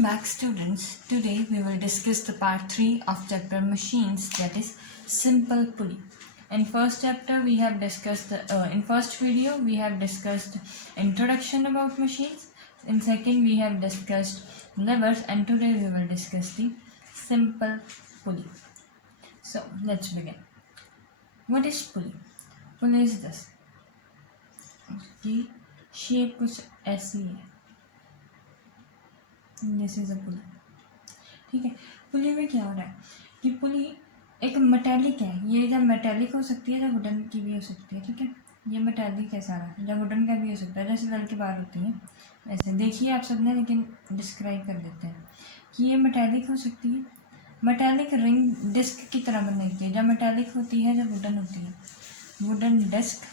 Welcome back, students. Today we will discuss the part 3 of chapter machines, that is simple pulley. In first chapter we have discussed in first video we have discussed introduction about machines. In second we have discussed levers, and today we will discuss the simple pulley. So let's begin. What is pulley? Pulley is this. उसकी shape कुछ ऐसी है. This is a पुली. ठीक है. पुली में क्या हो रहा है कि पुली एक मेटेलिक है. ये जब मेटेलिक हो सकती है, जब वुडन की भी हो सकती है. ठीक है. ये मेटेलिक है सारा, जब वुडन का भी हो सकता है, जैसे वेल की बार होती है ऐसे. देखिए आप सबने, लेकिन डिस्क्राइब कर देते हैं कि ये मेटेलिक हो सकती है. मेटेलिक रिंग डिस्क की तरह बन सकती है. जब मेटेलिक होती है, जब वुडन होती है, wooden disc,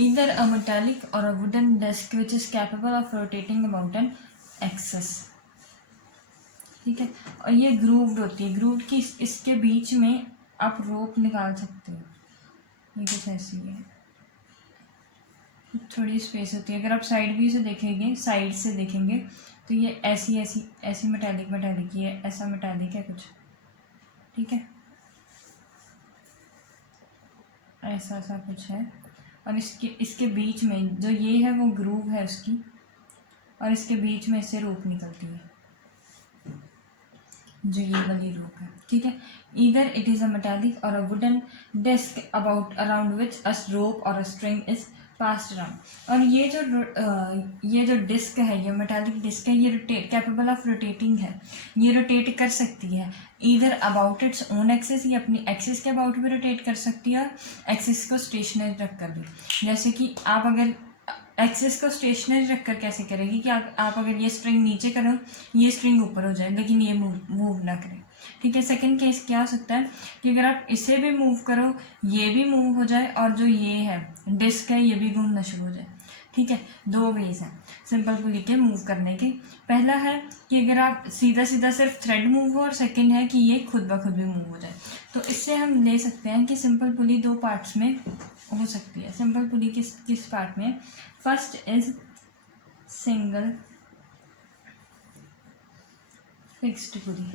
either a metallic or a wooden disc which is capable of rotating about an axis. ठीक है. और ये ग्रूव्ड होती है. ग्रूव्ड की इसके बीच में आप रोप निकाल सकते हो. ये कुछ ऐसी है, थोड़ी स्पेस होती है. अगर आप साइड व्यू से देखेंगे, साइड से देखेंगे तो ये ऐसी ऐसी ऐसी मेटालिक ये ऐसा मेटालिक है कुछ. ठीक है. ऐसा सा कुछ है. और इसके बीच में जो ये है वो ग्रूव है उसकी, और इसके बीच में इससे रोप निकलती है, जो ये वाली रोप है. ठीक है. Either it is a metallic or a wooden disc around which a rope or a string is passed around. और ये जो डिस्क है, ये मेटालिक डिस्क है, ये रोटेट कैपेबल ऑफ रोटेटिंग है. ये रोटेट कर सकती है either about its own axis, ये अपनी एक्सिस के अबाउट भी रोटेट कर सकती है, एक्सिस को स्टेशनरी रख कर भी. जैसे कि आप अगर एक्सिस को स्टेशनरी रखकर कैसे करेगी कि आप अगर ये स्ट्रिंग नीचे करो, ये स्ट्रिंग ऊपर हो जाए, लेकिन ये मूव ना करे. ठीक है. सेकंड केस क्या हो सकता है कि अगर आप इसे भी मूव करो, ये भी मूव हो जाए, और जो ये है डिस्क है, ये भी घूमना शुरू हो जाए. ठीक है. दो वेज हैं सिंपल पुली के मूव करने के. पहला है कि अगर आप सीधा सीधा सिर्फ थ्रेड मूव हो, और सेकंड है कि ये खुद ब खुद भी मूव हो जाए. तो इससे हम ले सकते हैं कि सिंपल पुली दो पार्ट्स में हो सकती है. सिंपल पुली किस पार्ट में? फर्स्ट इज सिंगल फिक्स्ड पुली.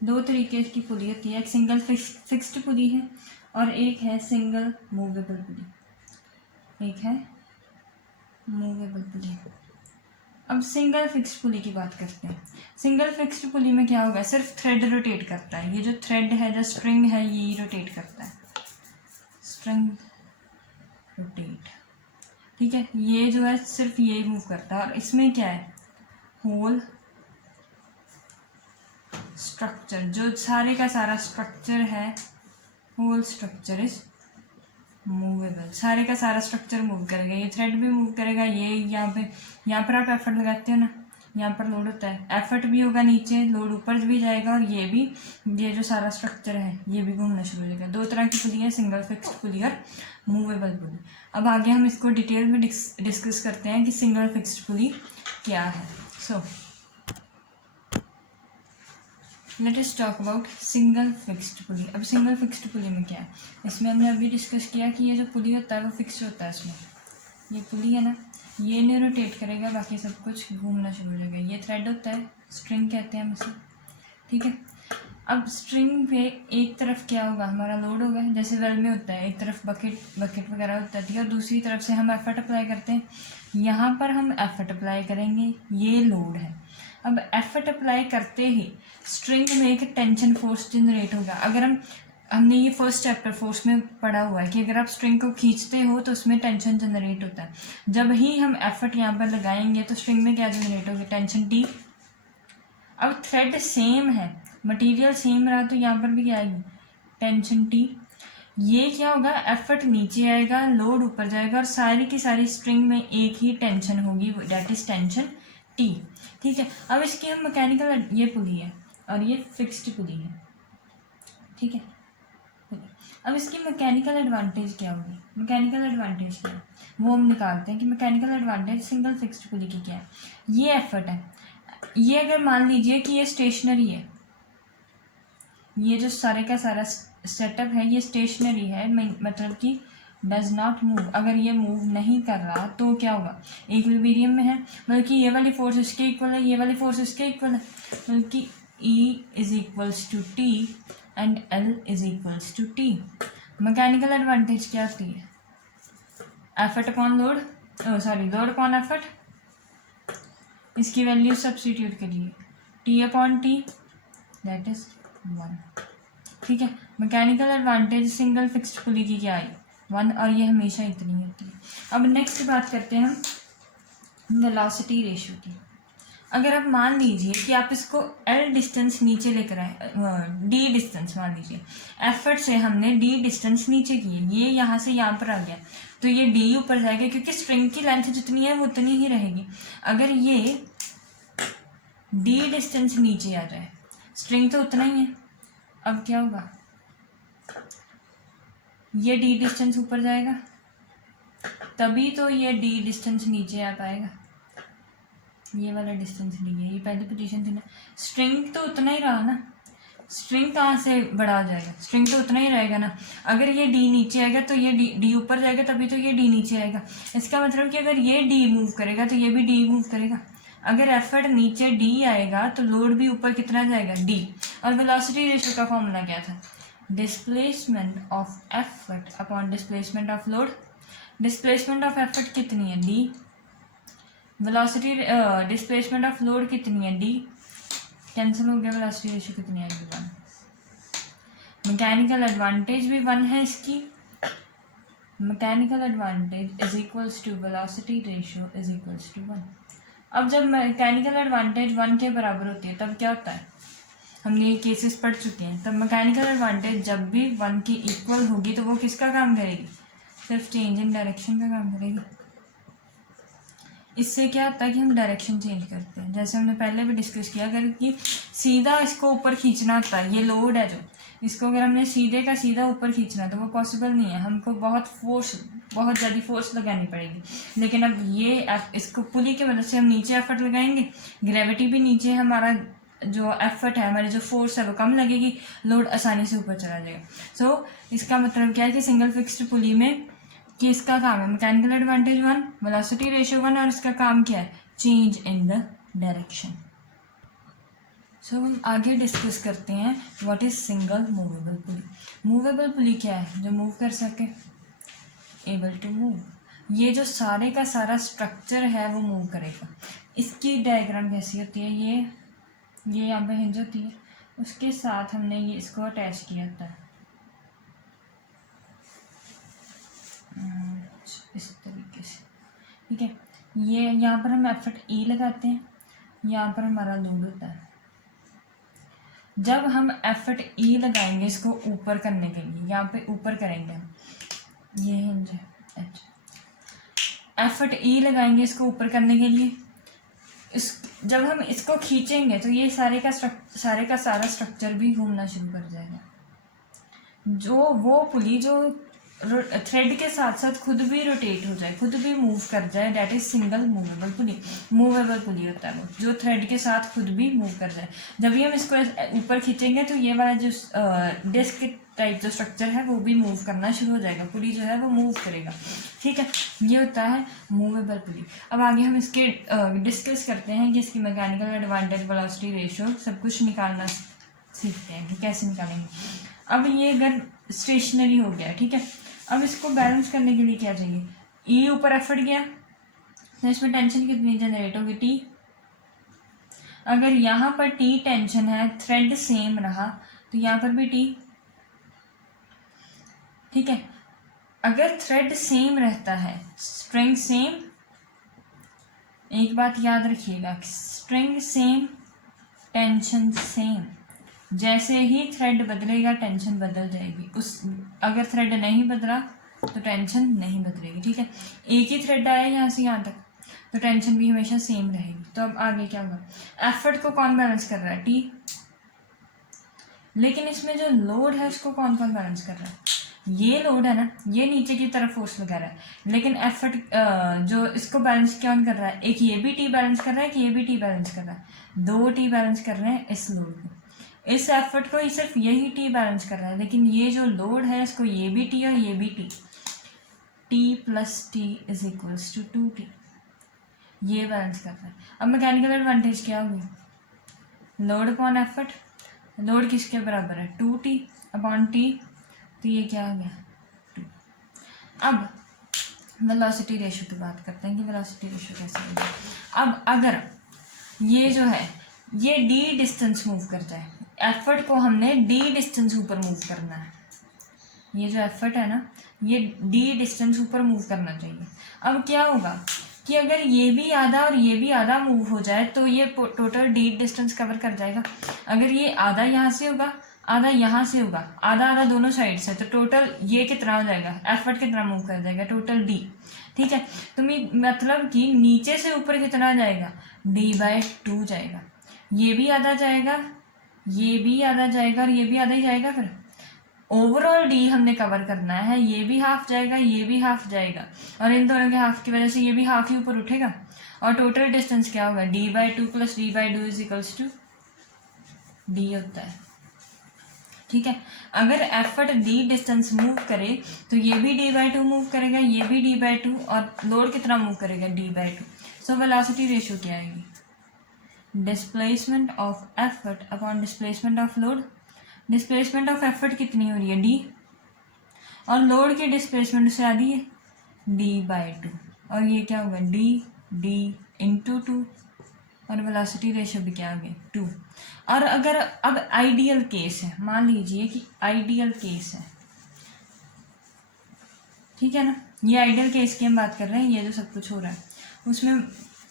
दो तरीके की पुली होती है. एक सिंगल फिक्स्ड पुली है, और एक है सिंगल मूवेबल पुली. एक है मूवेबल पुली. अब सिंगल फिक्स्ड पुली की बात करते हैं. सिंगल फिक्स्ड पुली में क्या होगा? सिर्फ थ्रेड रोटेट करता है. ये जो थ्रेड है, जो स्ट्रिंग है, ये रोटेट करता है. String rotate. ठीक है. ये जो है सिर्फ ये मूव करता है. और इसमें क्या है? होल स्ट्रक्चर, जो सारे का सारा स्ट्रक्चर है, होल स्ट्रक्चर इज मूवेबल. सारे का सारा स्ट्रक्चर मूव करेगा. ये थ्रेड भी मूव करेगा. ये यहाँ पर आप एफर्ट लगाते हो ना, यहाँ पर लोड होता है, एफर्ट भी होगा नीचे, लोड ऊपर भी जाएगा, और ये भी, ये जो सारा स्ट्रक्चर है, ये भी घूमना शुरू हो जाएगा. दो तरह की पुली है, सिंगल फिक्स्ड पुली और मूवेबल पुली. अब आगे हम इसको डिटेल में डिस्कस करते हैं कि सिंगल फिक्स्ड पुली क्या है. So let us talk about single fixed पुली. अब सिंगल फिक्स्ड पुली में क्या है? इसमें हमने अभी डिस्कस किया कि ये जो पुली होता है वो फिक्स होता है. इसमें ये पुली है ना, ये नहीं रोटेट करेगा, बाकी सब कुछ घूमना शुरू हो जाएगा. ये थ्रेड होता है, स्ट्रिंग कहते हैं हम इसे. ठीक है. अब स्ट्रिंग पे एक तरफ क्या होगा? हमारा लोड होगा. जैसे वेल में होता है, एक तरफ बकेट वगैरह होता है, और दूसरी तरफ से हम एफर्ट अप्लाई करते हैं. यहाँ पर हम एफर्ट अप्लाई करेंगे, ये लोड है. अब एफर्ट अप्लाई करते ही स्ट्रिंग में एक टेंशन फोर्स जनरेट होगा. अगर हमने ये फर्स्ट चैप्टर फोर्स में पढ़ा हुआ है कि अगर आप स्ट्रिंग को खींचते हो तो उसमें टेंशन जनरेट होता है. जब ही हम एफर्ट यहाँ पर लगाएंगे तो स्ट्रिंग में क्या जनरेट होगी? Tension T. अब थ्रेड सेम है, मटेरियल सेम रहा, तो यहाँ पर भी क्या आएगी? Tension T. ये क्या होगा? एफर्ट नीचे आएगा, लोड ऊपर जाएगा, और सारी की सारी स्ट्रिंग में एक ही टेंशन होगी, दैट इज टेंशन टी. ठीक है. अब इसकी हम मैकेनिकल, ये पुली है और ये फिक्स्ड पुली है. ठीक है. अब इसकी मैकेनिकल एडवांटेज क्या होगी? मैकेनिकल एडवांटेज क्या है वो हम निकालते हैं कि mechanical advantage single fixed pulley की क्या है. ये एफर्ट है. ये अगर मान लीजिए कि ये स्टेशनरी है, ये जो सारे का सारा सेटअप है ये स्टेशनरी है, मतलब कि डज नॉट मूव, अगर ये मूव नहीं कर रहा तो क्या होगा, इक्विलिब्रियम में है, बल्कि ये वाली फोर्स इसके इक्वल है, ये वाली फोर्स इसके इक्वल है, बल्कि E is equals to T and L is equals to T। Mechanical advantage क्या होती है, effort upon load, sorry load upon effort, इसकी वैल्यू सब्स्टिट्यूट करिए, T upon T that is 1, ठीक है। Mechanical advantage single fixed pulley की क्या आई, 1, और ये हमेशा इतनी होती है। अब नेक्स्ट बात करते हैं हम वेलोसिटी रेशियो की। अगर आप मान लीजिए कि आप इसको L डिस्टेंस नीचे लेकर आए, D डिस्टेंस मान लीजिए, एफर्ट से हमने D डिस्टेंस नीचे किए, ये यहाँ से यहाँ पर आ गया, तो ये D ऊपर जाएगा क्योंकि स्ट्रिंग की लेंथ जितनी है वो उतनी ही रहेगी। अगर ये D डिस्टेंस नीचे आ जाए, स्ट्रिंग तो उतना ही है, अब क्या होगा, ये D डिस्टेंस ऊपर जाएगा, तभी तो ये D डिस्टेंस नीचे आ पाएगा। ये वाला डिस्टेंस डी है, ये पहली पोजीशन थी ना, स्ट्रिंग तो उतना ही रहा ना, स्ट्रिंग कहाँ से बड़ा आ जाएगा, स्ट्रिंग तो उतना ही रहेगा ना। अगर ये डी नीचे आएगा तो ये डी ऊपर जाएगा, तभी तो ये डी नीचे आएगा। इसका मतलब कि अगर ये डी मूव करेगा तो ये भी डी मूव करेगा। अगर एफर्ट नीचे डी आएगा तो लोड भी ऊपर कितना जाएगा, डी। और वेलोसिटी रेशियो का फॉर्मूला क्या था, displacement of effort upon displacement of load. Displacement of effort कितनी है, D, velocity displacement of load कितनी है, डी, कैंसिल हो गया, वेलोसिटी रेशियो कितनी आएगी, 1। मैकेनिकल एडवांटेज भी 1 है इसकी, mechanical advantage is equals to velocity ratio is equals to 1। अब जब मैकेनिकल एडवांटेज 1 के बराबर होती है तब क्या होता है, हमने ये केसेस पढ़ चुके हैं। तब मैकेनिकल एडवांटेज जब भी 1 की इक्वल होगी तो वो किसका काम करेगी, सिर्फ चेंज इन डायरेक्शन का काम करेगी। इससे क्या होता है कि हम डायरेक्शन चेंज करते हैं, जैसे हमने पहले भी डिस्कस किया, अगर कि सीधा इसको ऊपर खींचना होता है, ये लोड है जो, इसको अगर हमने सीधे का सीधा ऊपर खींचना तो वो पॉसिबल नहीं है, हमको बहुत ज़्यादा फोर्स लगानी पड़ेगी। लेकिन अब ये इसको पुली की मदद से हम नीचे एफर्ट लगाएंगे, ग्रेविटी भी नीचे है, हमारा जो एफर्ट है, हमारी जो फोर्स है वो कम लगेगी, लोड आसानी से ऊपर चला जाएगा। सो इसका मतलब क्या है कि सिंगल फिक्स्ड पुली में कि इसका काम है मैकेनिकल एडवांटेज 1, वेलोसिटी रेशियो 1, और इसका काम क्या है, चेंज इन द डायरेक्शन। सो हम आगे डिस्कस करते हैं what is single movable pulley. Movable pulley क्या है, जो मूव कर सके, एबल टू मूव। ये जो सारे का सारा स्ट्रक्चर है वो मूव करेगा। इसकी डायग्राम कैसी होती है, ये यहाँ पे हिंज होती है, उसके साथ हमने ये इसको अटैच किया होता है इस तरीके से, ठीक है। ये यहाँ पर हम एफर्ट ई लगाते हैं, यहाँ पर हमारा लोड होता है। जब हम एफर्ट ई लगाएंगे इसको ऊपर करने के लिए, यहाँ पे ऊपर करेंगे हम, ये हिंज है, अच्छा, एफर्ट ई लगाएंगे इसको ऊपर करने के लिए। जब हम इसको खींचेंगे तो ये सारे का सारा स्ट्रक्चर भी घूमना शुरू कर जाएगा। जो वो पुली जो थ्रेड के साथ साथ खुद भी रोटेट हो जाए, खुद भी मूव कर जाए, that is single movable pulley. Movable pulley होता है वो जो थ्रेड के साथ खुद भी मूव कर जाए। जब भी हम इसको ऊपर खींचेंगे तो ये वाला जो डिस्क टाइप जो स्ट्रक्चर है वो भी मूव करना शुरू हो जाएगा, पुली जो है वो मूव करेगा, ठीक है। ये होता है मूवेबल पुली। अब आगे हम इसके डिस्कस करते हैं कि इसकी मैकेनिकल एडवांटेज, वेलोसिटी रेशियो सब कुछ निकालना सीखते हैं कि कैसे निकालेंगे। अब ये अगर स्टेशनरी हो गया, ठीक है, अब इसको बैलेंस करने के लिए क्या चाहिए, ई ऊपर एफर्ट गया तो इसमें टेंशन कितनी जनरेट होगी, टी। अगर यहाँ पर टी टेंशन है, थ्रेड सेम रहा तो यहाँ पर भी टी, ठीक है। अगर थ्रेड सेम रहता है, स्ट्रिंग सेम, एक बात याद रखिएगा, स्ट्रिंग सेम, टेंशन सेम। जैसे ही थ्रेड बदलेगा टेंशन बदल जाएगी, अगर थ्रेड नहीं बदला तो टेंशन नहीं बदलेगी, ठीक है। एक ही थ्रेड आया यहाँ से यहाँ तक तो टेंशन भी हमेशा सेम रहेगी। तो अब आगे क्या होगा, एफर्ट को कौन बैलेंस कर रहा है, टी। लेकिन इसमें जो लोड है उसको कौन कौन बैलेंस कर रहा है, ये लोड है ना, ये नीचे की तरफ फोर्स लगा रहा है, लेकिन एफर्ट जो इसको बैलेंस कौन कर रहा है, एक ये भी टी बैलेंस कर रहा है, कि ये भी टी बैलेंस कर रहा है, 2 टी बैलेंस कर रहे हैं इस लोड को। इस एफर्ट को ही सिर्फ यही टी बैलेंस कर रहा है, लेकिन ये जो लोड है इसको ये भी टी और ये भी T, T plus T is equals to 2t, ये बैलेंस करना है। अब मैकेनिकल एडवांटेज क्या होगी, लोड अपॉन एफर्ट, लोड किसके बराबर है 2t अपॉन टी, तो ये क्या आ गया 2। अब वेलोसिटी रेशो की बात करते हैं कि वेलोसिटी रेशो कैसे होगी। अब अगर ये जो है ये d डिस्टेंस मूव करता है, एफर्ट को हमने d डिस्टेंस ऊपर मूव करना है, ये जो एफर्ट है ना ये d डिस्टेंस ऊपर मूव करना चाहिए। अब क्या होगा कि अगर ये भी आधा और ये भी आधा मूव हो जाए तो ये टोटल d डिस्टेंस कवर कर जाएगा। अगर ये आधा यहाँ से होगा आधा यहाँ से होगा, आधा आधा दोनों साइड से, तो टोटल ये कितना हो जाएगा, एफर्ट कितना मूव कर जाएगा, टोटल d। ठीक है, तो मतलब कि नीचे से ऊपर कितना जाएगा, d/2 जाएगा, ये भी आधा जाएगा, ये भी आधा जाएगा और ये भी आधा ही जाएगा। फिर ओवरऑल d हमने कवर करना है, ये भी हाफ जाएगा, ये भी हाफ जाएगा, और इन दोनों के हाफ की वजह से ये भी हाफ ही ऊपर उठेगा, और टोटल डिस्टेंस क्या होगा, d/2 + d/2 is equals to d होता है। ठीक है, अगर एफर्ट d डिस्टेंस मूव करे तो ये भी d/2 मूव करेगा, ये भी d/2, और लोड कितना मूव करेगा, d/2। सो वेलोसिटी रेशियो क्या आएगी, displacement of effort upon displacement of load. Displacement of effort कितनी हो रही है d, और लोड की डिस्प्लेसमेंट से आधी है d/2, और ये क्या होगा d इंटू 2, और वेलोसिटी रेशियो भी क्या आ गया 2। और अगर अब आइडियल केस है, मान लीजिए कि आइडियल केस है, ठीक है ना, ये आइडियल केस की हम बात कर रहे हैं, ये जो सब कुछ हो रहा है उसमें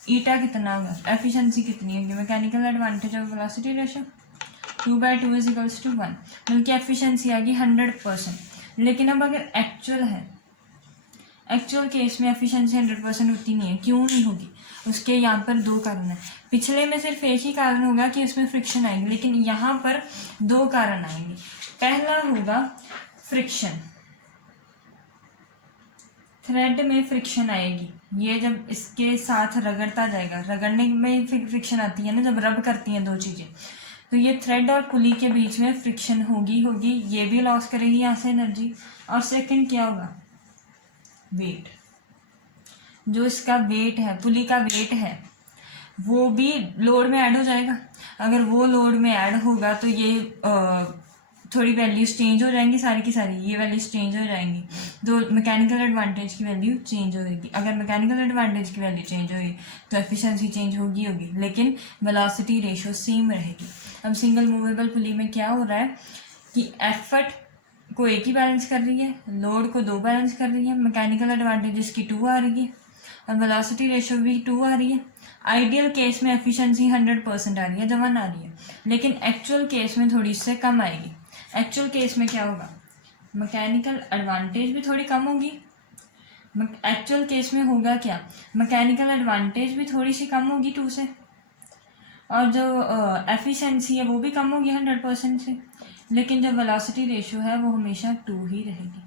ईटा कितना होगा, एफिशिएंसी कितनी होगी, mechanical advantage of velocity ratio 2/2 is equals to 1, बल्कि एफिशिएंसी आ गई 100%। लेकिन अब अगर एक्चुअल है, एक्चुअल केस में एफिशिएंसी 100% होती नहीं है, क्यों नहीं होगी, उसके यहाँ पर दो कारण है। पिछले में सिर्फ एक ही कारण होगा कि उसमें फ्रिक्शन आएगी, लेकिन यहाँ पर दो कारण आएंगे। पहला होगा फ्रिक्शन, थ्रेड में फ्रिक्शन आएगी, ये जब इसके साथ रगड़ता जाएगा, रगड़ने में फ्रिक्शन आती है ना, जब रब करती हैं दो चीज़ें, तो ये थ्रेड और पुली के बीच में फ्रिक्शन होगी, ये भी लॉस करेगी यहाँ से एनर्जी। और सेकंड क्या होगा, वेट, जो इसका वेट है, पुली का वेट है, वो भी लोड में ऐड हो जाएगा। अगर वो लोड में ऐड होगा तो ये थोड़ी वैल्यूज चेंज हो जाएंगी, सारी की सारी ये वैल्यूज चेंज हो जाएंगी, तो मैकेनिकल एडवांटेज की वैल्यू चेंज होगी। अगर मैकेनिकल एडवांटेज की वैल्यू चेंज होगी तो एफिशिएंसी चेंज होगी, लेकिन वेलोसिटी रेशियो सेम रहेगी। अब सिंगल मूवेबल पुली में क्या हो रहा है कि एफर्ट को एक ही बैलेंस कर रही है, लोड को दो बैलेंस कर रही है, मैकेनिकल एडवांटेज इसकी 2 आ रही है और वेलोसिटी रेशियो भी 2 आ रही है। आइडियल केस में एफिशिएंसी 100% आ रही है, जब 1 आ रही है, लेकिन एक्चुअल केस में थोड़ी इससे कम आएगी। एक्चुअल केस में क्या होगा, मैकेनिकल एडवांटेज भी थोड़ी कम होगी। एक्चुअल केस में होगा क्या, मैकेनिकल एडवांटेज भी थोड़ी सी कम होगी 2 से, और जो एफिशिएंसी है वो भी कम होगी 100% से, लेकिन जो वेलोसिटी रेशियो है वो हमेशा 2 ही रहेगी।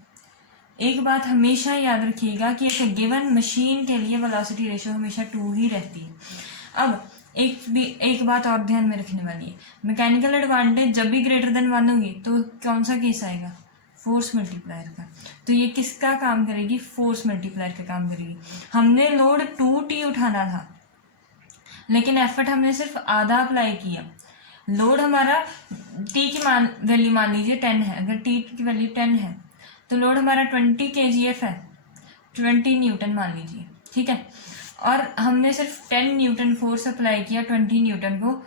एक बात हमेशा याद रखिएगा कि एक गिवन मशीन के लिए वेलोसिटी रेशियो हमेशा 2 ही रहती है। अब एक बात और ध्यान में रखने वाली है, मैकेनिकल एडवांटेज जब भी ग्रेटर देन 1 होगी तो कौन सा केस आएगा, फोर्स मल्टीप्लायर का। तो ये किसका काम करेगी, फोर्स मल्टीप्लायर का काम करेगी। हमने लोड 2t उठाना था, लेकिन एफर्ट हमने सिर्फ आधा अप्लाई किया। लोड हमारा t की वैल्यू मान लीजिए 10 है, अगर t की वैल्यू 10 है तो लोड हमारा 20 kgf है, 20 न्यूटन मान लीजिए, ठीक है, और हमने सिर्फ 10 न्यूटन फोर्स अप्लाई किया, 20 न्यूटन को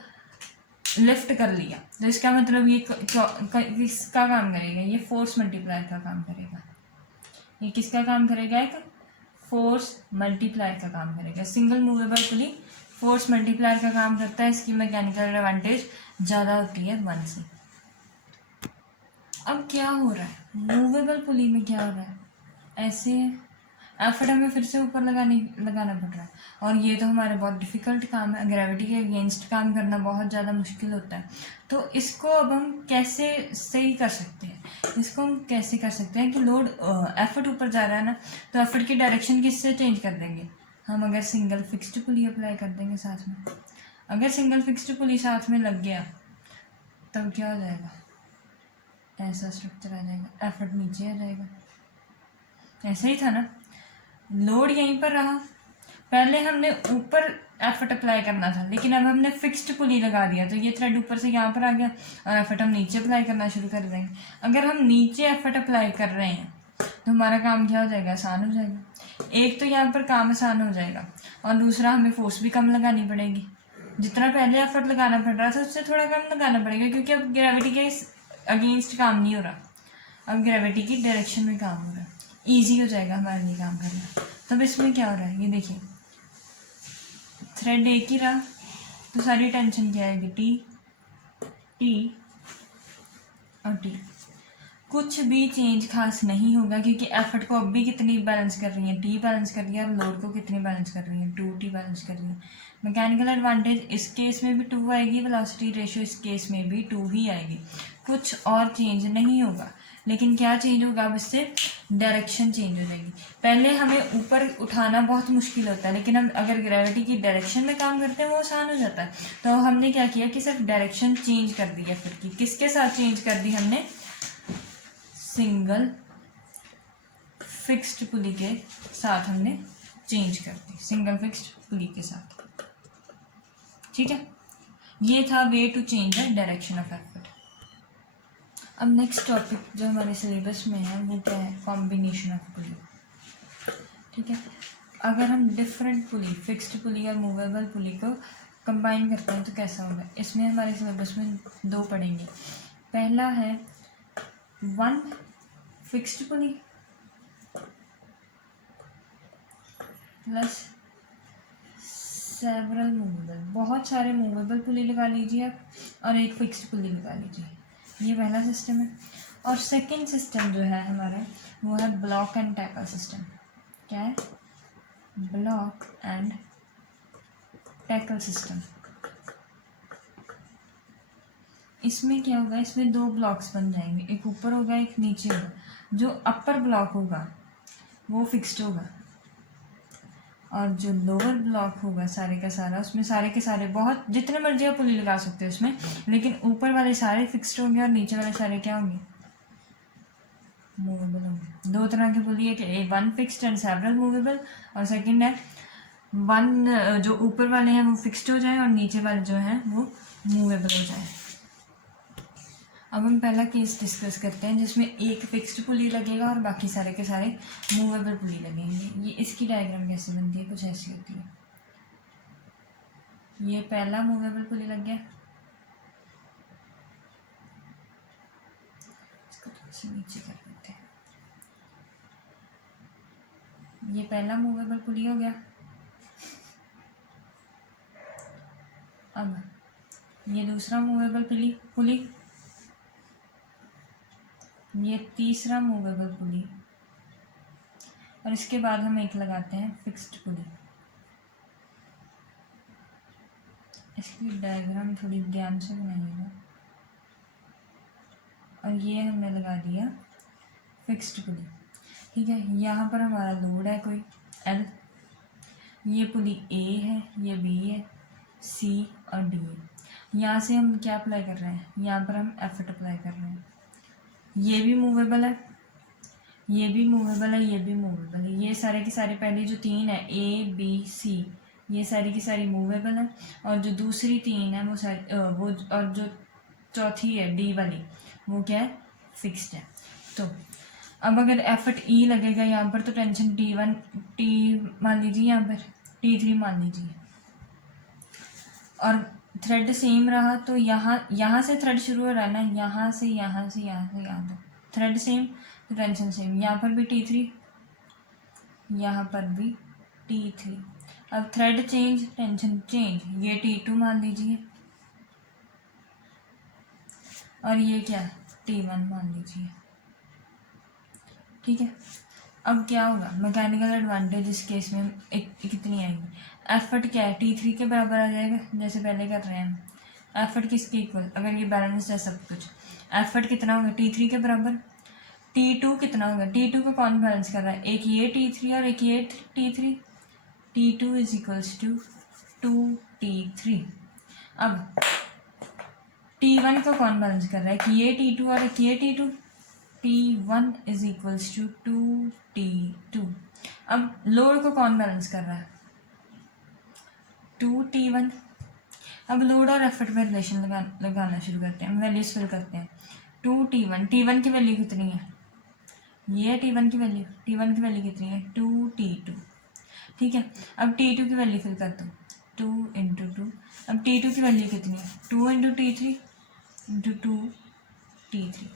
लिफ्ट कर लिया, तो इसका मतलब ये किसका काम करेगा, ये फोर्स मल्टीप्लायर का काम करेगा। ये किसका काम करेगा, एक फोर्स मल्टीप्लायर का काम करेगा। Single movable pulley force multiplier का काम करता है, इसकी मैकेनिकल एडवांटेज ज़्यादा होती है 1 से। अब क्या हो रहा है, मूवेबल पुली में क्या हो रहा है, ऐसे एफर्ट हमें फिर से ऊपर लगाना पड़ रहा है, और ये तो हमारा बहुत डिफ़िकल्ट काम है, ग्रेविटी के अगेंस्ट काम करना बहुत ज़्यादा मुश्किल होता है। तो इसको अब हम कैसे सही कर सकते हैं, इसको हम कैसे कर सकते हैं कि लोड एफर्ट ऊपर जा रहा है ना, तो एफर्ट की डायरेक्शन किससे चेंज कर देंगे हम, अगर सिंगल फिक्स्ड पुली अप्लाई कर देंगे साथ में। अगर सिंगल फिक्स्ड पुली साथ में लग गया तब क्या हो जाएगा, ऐसा स्ट्रक्चर आ जाएगा, एफर्ट नीचे आ जाएगा। ऐसा ही था ना, लोड यहीं पर रहा, पहले हमने ऊपर एफर्ट अप्लाई करना था, लेकिन अब हमने फिक्स्ड पुली लगा दिया, तो ये थ्रेड ऊपर से यहाँ पर आ गया और एफर्ट हम नीचे अप्लाई करना शुरू कर देंगे। अगर हम नीचे एफर्ट अप्लाई कर रहे हैं तो हमारा काम क्या हो जाएगा, आसान हो जाएगा। एक तो यहाँ पर काम आसान हो जाएगा और दूसरा हमें फोर्स भी कम लगानी पड़ेगी। जितना पहले एफर्ट लगाना पड़ रहा था उससे थोड़ा कम लगाना पड़ेगा, क्योंकि अब ग्रेविटी के अगेंस्ट काम नहीं हो रहा, अब ग्रेविटी की डायरेक्शन में काम हो रहा है, ईजी हो जाएगा हमारे लिए काम करना। तब इसमें क्या हो रहा है, ये देखिए थ्रेड एक ही रहा तो सारी टेंशन क्या आएगी, टी टी और टी। कुछ भी चेंज खास नहीं होगा, क्योंकि एफर्ट को अब भी कितनी बैलेंस कर रही है, टी बैलेंस कर रही है, और लोड को कितनी बैलेंस कर रही है, 2t बैलेंस कर रही है। मैकेनिकल एडवांटेज इस केस में भी 2 आएगी, वेलोसिटी रेशियो इस केस में भी 2 ही आएगी, कुछ और चेंज नहीं होगा। लेकिन क्या चेंज होगा, अब इससे डायरेक्शन चेंज हो जाएगी। पहले हमें ऊपर उठाना बहुत मुश्किल होता है, लेकिन हम अगर ग्रेविटी की डायरेक्शन में काम करते हैं वो आसान हो जाता है। तो हमने क्या किया कि सिर्फ डायरेक्शन चेंज कर दी एफर्ट की। किसके साथ चेंज कर दी हमने, सिंगल फिक्स्ड पुली के साथ हमने चेंज कर दी, सिंगल फिक्स्ड पुली के साथ। ठीक है, ये था way to change the direction of effort. अब नेक्स्ट टॉपिक जो हमारे सिलेबस में है वो क्या है, कॉम्बिनेशन ऑफ पुली। ठीक है, अगर हम डिफरेंट पुली, फिक्स्ड पुली और मूवेबल पुली को कंबाइन करते हैं तो कैसा होगा। इसमें हमारे सिलेबस में 2 पढ़ेंगे। पहला है 1 fixed pulley plus several movable, बहुत सारे मूवेबल पुली लगा लीजिए आप, और एक फिक्स्ड पुली लगा लीजिए। ये पहला सिस्टम है। और सेकंड सिस्टम जो है हमारा वो है ब्लॉक एंड टैकल सिस्टम। क्या है, ब्लॉक एंड टैकल सिस्टम। इसमें क्या होगा, इसमें 2 ब्लॉक्स बन जाएंगे, एक ऊपर होगा एक नीचे होगा। जो अपर ब्लॉक होगा वो फिक्स्ड होगा, और जो लोअर ब्लॉक होगा सारे का सारा, उसमें सारे के सारे बहुत जितने मर्जी आप पुली लगा सकते हो उसमें, लेकिन ऊपर वाले सारे फिक्स्ड होंगे और नीचे वाले सारे क्या होंगे, मूवेबल होंगे। 2 तरह की पुली है कि 1 फिक्स्ड एंड सेवरल मूवेबल, और सेकंड है 1 जो ऊपर वाले हैं वो फिक्स्ड हो जाए और नीचे वाले जो हैं वो मूवेबल हो जाए। अब हम पहला केस डिस्कस करते हैं जिसमें एक फिक्स्ड पुली लगेगा और बाकी सारे के सारे मूवेबल पुली लगेंगे। ये इसकी डायग्राम कैसे बनती है, कुछ ऐसी होती है। ये पहला मूवेबल पुली लग गया, इसको थोड़ा सा नीचे कर देते हैं। ये पहला मूवेबल पुली हो गया। अब ये दूसरा मूवेबल पुली, ये तीसरा मूवेबल पुली, और इसके बाद हम एक लगाते हैं फिक्स्ड पुली। इसकी डायग्राम थोड़ी ध्यान से बनाइएगा। और ये हमने लगा दिया फिक्स्ड पुली। ठीक है, यहाँ पर हमारा लोड है कोई L, ये पुली A है, ये B है, C और D है। यहाँ से हम क्या अप्लाई कर रहे हैं, यहाँ पर हम एफर्ट अप्लाई कर रहे हैं। ये भी मूवेबल है, ये भी मूवेबल है, ये भी मूवेबल है। ये सारे की सारी पहली जो 3 है A B C, ये सारी की सारी मूवेबल है, और जो दूसरी 3 है वो सारी वो, और जो चौथी है D वाली वो क्या है, फिक्स्ड है। तो अब अगर एफर्ट E लगेगा यहाँ पर तो टेंशन T1 T मान लीजिए, यहाँ पर T3 मान लीजिए, और थ्रेड सेम रहा तो यहाँ से थ्रेड शुरू हो रहा है ना, यहाँ से यहाँ तक थ्रेड सेम तो टेंशन सेम। यहाँ पर भी T3, यहाँ पर भी T3। अब थ्रेड चेंज, टेंशन चेंज, ये T2 मान लीजिए, और ये क्या T1 मान लीजिए। ठीक है, अब क्या होगा, मैकेनिकल एडवांटेज इस केस में कितनी आएगी, एफर्ट क्या है T3 के बराबर आ जाएगा, जैसे पहले कर रहे हैं। एफर्ट किसके इक्वल, अगर ये बैलेंस है सब कुछ, एफर्ट कितना होगा T3 के बराबर। T2 कितना होगा, T2 को कौन बैलेंस कर रहा है, एक ये T3 और एक ये T3, T2 is equals to 2T3। अब T1 को कौन बैलेंस कर रहा है, कि ये T2 और एक ये T2, T1 is equals to 2T2। अब लोड को कौन बैलेंस कर रहा है? 2T1। अब लोड और एफर्ट में रिलेशन लगाना शुरू करते हैं, वैल्यूज फिल करते हैं। 2T1, T1 की वैल्यू कितनी है? ये है T1 की वैल्यू, T1 की वैल्यू कितनी है? 2T2। ठीक है, अब T2 की वैल्यू फिल कर दो, 2 इंटू 2। अब T2 की वैल्यू कितनी है? 2 इंटू T3 इंटू 2T3।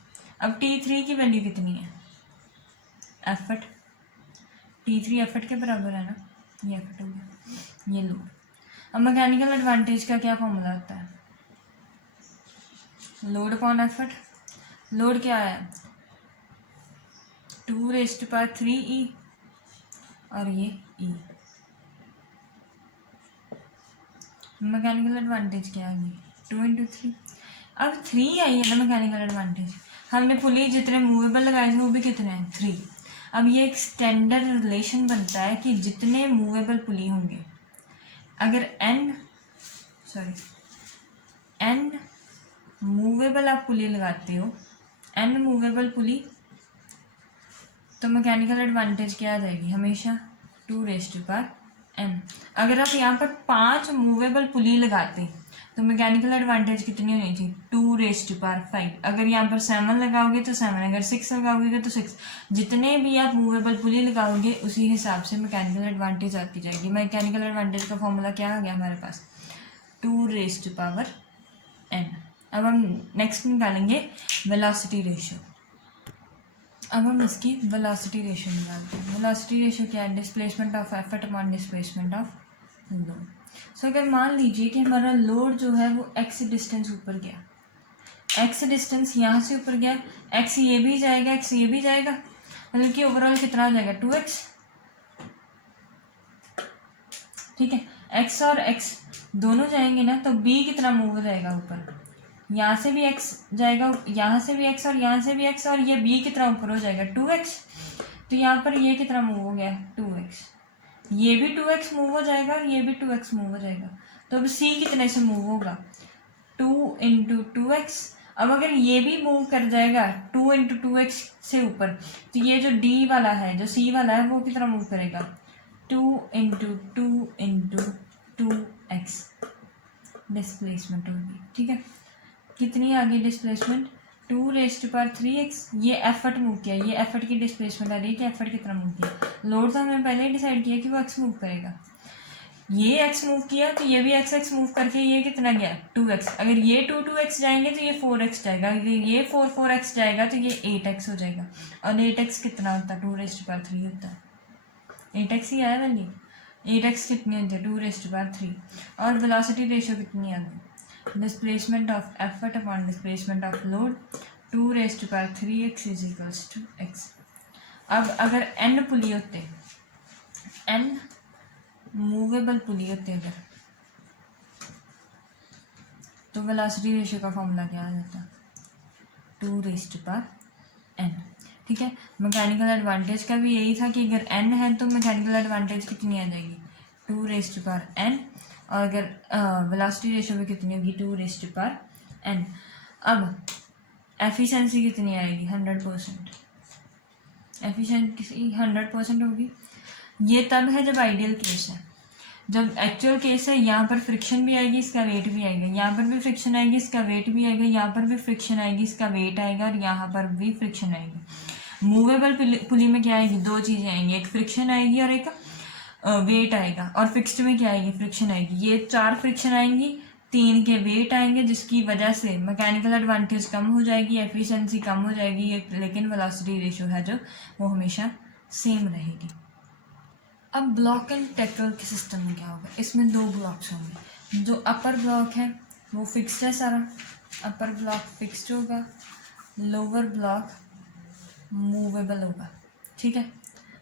अब T3 की वैल्यू कितनी है? एफर्ट, T3 एफर्ट के बराबर है ना, ये एफर्ट हो गया, ये लोड। अब मैकेनिकल एडवांटेज का क्या फॉर्मूला होता है? Load upon effort. लोड क्या है? 2⁻³ E और ये E। मैकेनिकल एडवांटेज क्या है? 2 इंटू 3। अब 3 आई है ना मैकेनिकल एडवांटेज। हमने पुली जितने मूवेबल लगाए थे वो भी कितने हैं? 3। अब ये एक स्टैंडर्ड रिलेशन बनता है कि जितने मूवेबल पुली होंगे, अगर n मूवेबल आप पुली लगाते हो, n मूवेबल पुली, तो मैकेनिकल एडवांटेज क्या आ जाएगी? हमेशा 2⁻n। अगर आप यहाँ पर 5 मूवेबल पुली लगाते तो मैकेनिकल एडवांटेज कितनी होनी थी? 2⁵. अगर यहाँ पर 7 लगाओगे तो 7, अगर 6 लगाओगे तो 6। जितने भी आप मूवेबल पुली लगाओगे उसी हिसाब से मैकेनिकल एडवांटेज आती जाएगी। मैकेनिकल एडवांटेज का फॉर्मूला क्या आ गया हमारे पास? 2⁻n। अब हम नेक्स्ट निकालेंगे वेलोसिटी रेशियो। अब हम इसकी वेलोसिटी रेशियो निकालते हैं। वेलोसिटी रेशियो क्या है? Displacement of effort upon displacement of load. So अगर मान लीजिए कि हमारा लोड जो है वो x डिस्टेंस ऊपर गया, x डिस्टेंस यहाँ से ऊपर गया, x ये भी जाएगा, x ये भी जाएगा, मतलब कि ओवरऑल कितना आ जाएगा? 2x। ठीक है, x और x दोनों जाएंगे ना, तो b कितना मूव हो जाएगा ऊपर? यहाँ से भी x जाएगा, यहाँ से भी x और यहाँ से भी x, और ये b कितना ऊपर हो जाएगा? 2x। तो यहाँ पर ये कितना मूव हो गया? 2x। ये भी 2x मूव हो जाएगा और ये भी 2x मूव हो जाएगा। तो अब c कितने से मूव होगा? 2 इंटू 2x। अब अगर ये भी मूव कर जाएगा 2 इंटू 2x से ऊपर, तो ये जो d वाला है, जो c वाला है, वो कितना मूव करेगा? 2 इंटू 2 इंटू 2x डिस्प्लेसमेंट होगी। ठीक है, कितनी आ गई डिस्प्लेसमेंट? 2⁻3x। ये एफर्ट मूव किया, ये एफर्ट की डिस्प्लेसमेंट आ रही है कि एफर्ट कितना मूव किया। लोड तो हमने पहले ही डिसाइड किया कि वो x मूव करेगा। ये x मूव किया तो ये भी x मूव करके ये कितना गया? 2x। अगर ये 2x जाएंगे तो ये 4x जाएगा, अगर ये 4x जाएगा तो ये 8x हो जाएगा। और 8x कितना होता है? 2⁻3 होता है। 8x ही आया वैल्यू। 8x कितनी होती है? 2⁻3। और वेलोसिटी रेशियो कितनी आ गई? Displacement of effort upon displacement of load 2⁻3x is x। अब अगर n पुली होते, n मूवेबल पुली होते अगर, तो वेलोसिटी रेशियो का फॉर्मूला क्या आ जाता? 2⁻n। ठीक है, मैकेनिकल एडवांटेज का भी यही था कि अगर n है तो मैकेनिकल एडवांटेज कितनी आ जाएगी? 2⁻n। और अगर वेलोसिटी रेशियो भी कितनी होगी? 2⁻n। अब एफिशिएंसी कितनी आएगी? 100%। एफिशिएंसी 100% होगी। ये तब है जब आइडियल केस है। जब एक्चुअल केस है, यहाँ पर फ्रिक्शन भी आएगी, इसका वेट भी आएगा, यहाँ पर भी फ्रिक्शन आएगी, इसका वेट भी आएगा, यहाँ पर भी फ्रिक्शन आएगी, इसका वेट आएगा, और यहाँ पर भी फ्रिक्शन आएगी। मूवेबल पुली में क्या आएगी? 2 चीज़ें आएंगी, एक फ्रिक्शन आएगी और एक वेट आएगा। और फिक्स्ड में क्या आएगी? फ्रिक्शन आएगी। ये 4 फ्रिक्शन आएंगी, 3 के वेट आएंगे, जिसकी वजह से मैकेनिकल एडवांटेज कम हो जाएगी, एफिशिएंसी कम हो जाएगी, लेकिन वेलोसिटी रेशियो है जो वो हमेशा सेम रहेगी। अब ब्लॉक एंड टैकल के सिस्टम में क्या होगा? इसमें 2 ब्लॉक्स होंगे। जो अपर ब्लॉक है वो फिक्स्ड है सारा, अपर ब्लॉक फिक्स्ड होगा, लोअर ब्लॉक मूवेबल होगा। ठीक है,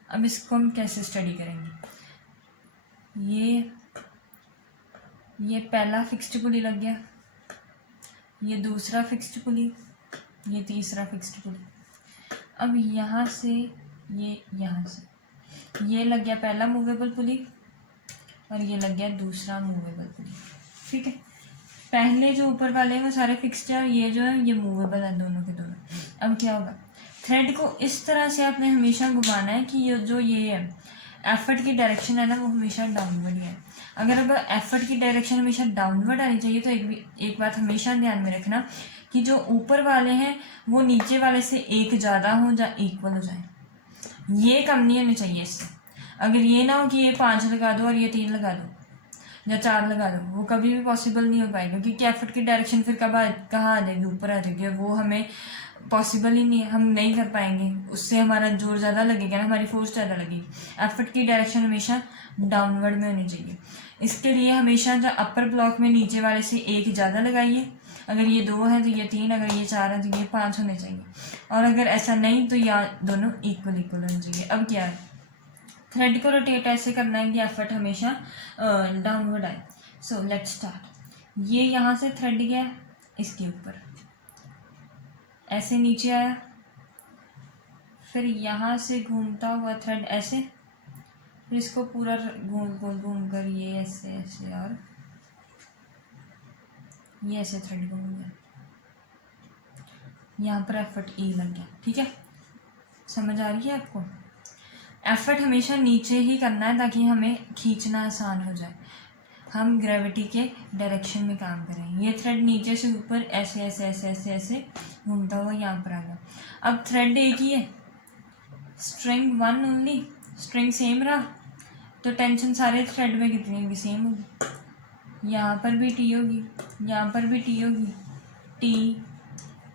अब इसको हम कैसे स्टडी करेंगे? ये पहला फिक्स्ड पुली लग गया, ये दूसरा फिक्स्ड पुली, ये तीसरा फिक्स्ड पुली। अब यहाँ से यहाँ से ये लग गया पहला मूवेबल पुली और ये लग गया दूसरा मूवेबल पुली। ठीक है, पहले जो ऊपर वाले हैं वो सारे फिक्स्ड है और ये जो है ये मूवेबल है, दोनों के दोनों। अब क्या होगा? थ्रेड को इस तरह से आपने हमेशा घुमाना है कि ये जो ये है एफर्ट की डायरेक्शन है ना वो हमेशा डाउनवर्ड ही है। अगर अब एफर्ट की डायरेक्शन हमेशा डाउनवर्ड आनी चाहिए तो एक बात हमेशा ध्यान में रखना कि जो ऊपर वाले हैं वो नीचे वाले से एक ज़्यादा हो या इक्वल हो जाए, ये कम नहीं होनी चाहिए इससे। अगर ये ना हो कि ये 5 लगा दो और ये 3 लगा दो या 4 लगा दो, वो कभी भी पॉसिबल नहीं हो पाएगा, क्योंकि एफर्ट की डायरेक्शन फिर कहाँ आ जाएगी, ऊपर आ जाएगी। वो हमें पॉसिबल ही नहीं है, हम नहीं कर पाएंगे, उससे हमारा जोर ज़्यादा लगेगा ना, हमारी फोर्स ज़्यादा लगेगी। एफर्ट की डायरेक्शन हमेशा डाउनवर्ड में होनी चाहिए। इसके लिए हमेशा जो अपर ब्लॉक में नीचे वाले से एक ज़्यादा लगाइए, अगर ये 2 है तो ये 3, अगर ये 4 है तो ये 5 होने चाहिए, और अगर ऐसा नहीं तो या दोनों इक्वल होने चाहिए। अब क्या है, थ्रेड को रोटेट ऐसे करना है कि एफर्ट हमेशा डाउनवर्ड आए। So let's start. ये यहाँ से थ्रेड गया इसके ऊपर, ऐसे नीचे आया, फिर यहाँ से घूमता हुआ थ्रेड ऐसे, फिर इसको पूरा गोल गोल घूम कर ये ऐसे ऐसे और ये ऐसे थ्रेड घूम गया, यहाँ पर एफर्ट ई लग गया। ठीक है, समझ आ रही है आपको? एफर्ट हमेशा नीचे ही करना है ताकि हमें खींचना आसान हो जाए, हम ग्रेविटी के डायरेक्शन में काम करें। ये थ्रेड नीचे से ऊपर ऐसे ऐसे ऐसे ऐसे ऐसे घूमता हुआ यहाँ पर आ गया। अब थ्रेड एक ही है, स्ट्रिंग 1 ओनली, स्ट्रिंग सेम रहा तो टेंशन सारे थ्रेड में कितनी होगी, सेम होगी। यहाँ पर भी टी होगी, यहाँ पर भी टी होगी, टी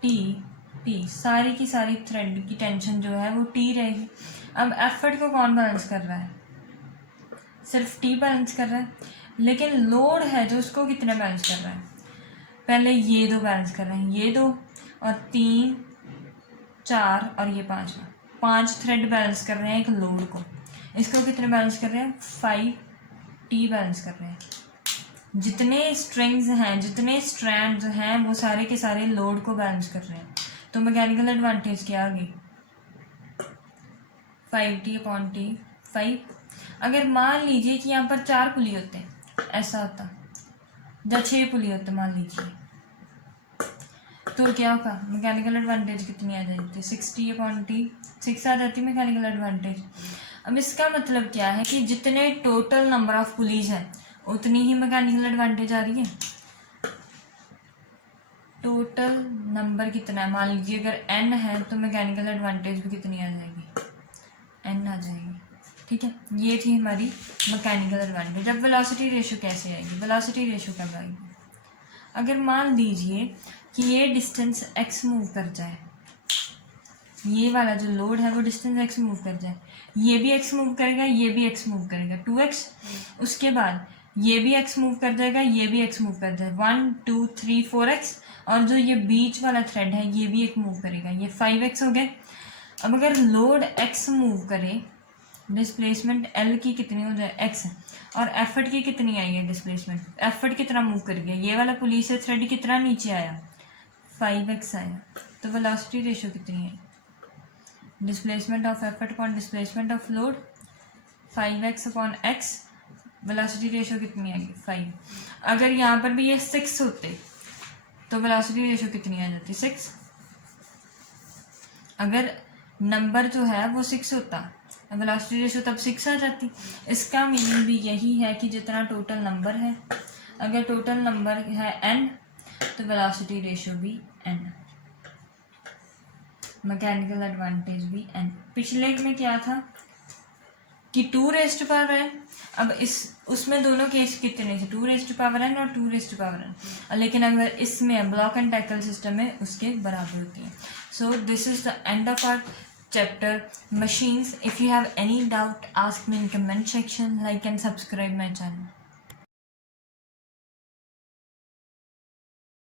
टी टी, सारी की सारी थ्रेड की टेंशन जो है वो टी रहेगी। अब एफर्ट को कौन बैलेंस कर रहा है, सिर्फ टी बैलेंस कर रहा है, लेकिन लोड है जो उसको कितना बैलेंस कर रहा है, पहले ये 2 बैलेंस कर रहे हैं, ये 2 और 3 4 और ये 5 थ्रेड बैलेंस कर रहे हैं एक लोड को। इसको कितने बैलेंस कर रहे हैं, 5 टी बैलेंस कर रहे हैं। जितने स्ट्रिंग्स हैं, जितने स्ट्रैंड्स हैं, वो सारे के सारे लोड को बैलेंस कर रहे हैं। तो मैकेनिकल एडवांटेज क्या आ गई, 5T/T 5। अगर मान लीजिए कि यहाँ पर 4 पुली होते हैं, ऐसा होता, या 6 पुली होते मान लीजिए, तो क्या होगा, मैकेनिकल एडवांटेज कितनी आ जाती, 6T/T 6 आ जाती मैकेनिकल एडवांटेज। अब इसका मतलब क्या है कि जितने टोटल नंबर ऑफ पुलीज हैं उतनी ही मैकेनिकल एडवांटेज आ रही है। टोटल नंबर कितना है, मान लीजिए अगर n है तो मैकेनिकल एडवांटेज भी कितनी आ जाएगी, n आ जाएगी। ठीक है, ये थी हमारी मैकेनिकल एडवांटेज। अब वेलोसिटी रेशो कैसे आएगी, वेलोसिटी रेशो कब आएगी, अगर मान लीजिए कि ये डिस्टेंस x मूव कर जाए, ये वाला जो लोड है वो डिस्टेंस x मूव कर जाए, ये भी x मूव करेगा, ये भी x मूव करेगा, 2x, उसके बाद ये भी x मूव कर जाएगा, ये भी x मूव कर जाएगा, 1 2 3 4x, और जो ये बीच वाला थ्रेड है ये भी एक मूव करेगा, ये 5x हो गए। अब अगर लोड x मूव करे, डिस्प्लेसमेंट L की कितनी हो जाए, x, और एफर्ट की कितनी आई है डिस्प्लेसमेंट, एफर्ट कितना मूव कर गया, ये वाला पुली से थ्रेड कितना नीचे आया, 5x आया, तो वेलोसिटी रेशो कितनी है, displacement of effort upon displacement of load, 5x/x, velocity ratio कितनी आएगी, 5। अगर यहाँ पर भी ये 6 होते तो वेलोसिटी रेशो कितनी आ जाती, 6। अगर नंबर जो है वो 6 होता, वेलोसिटी रेशो तब 6 आ जाती। इसका मीनिंग भी यही है कि जितना टोटल नंबर है, अगर टोटल नंबर है n तो वेलोसिटी रेशो भी n, मैकेनिकल एडवांटेज भी n। पिछले में क्या था कि 2n, अब उसमें दोनों केस कितने थे, 2n और 2n, लेकिन अगर इसमें ब्लॉक एंड टैकल सिस्टम में उसके बराबर होती है। So this is the end of our chapter machines. If you have any doubt, ask me in comment section, like and subscribe my channel.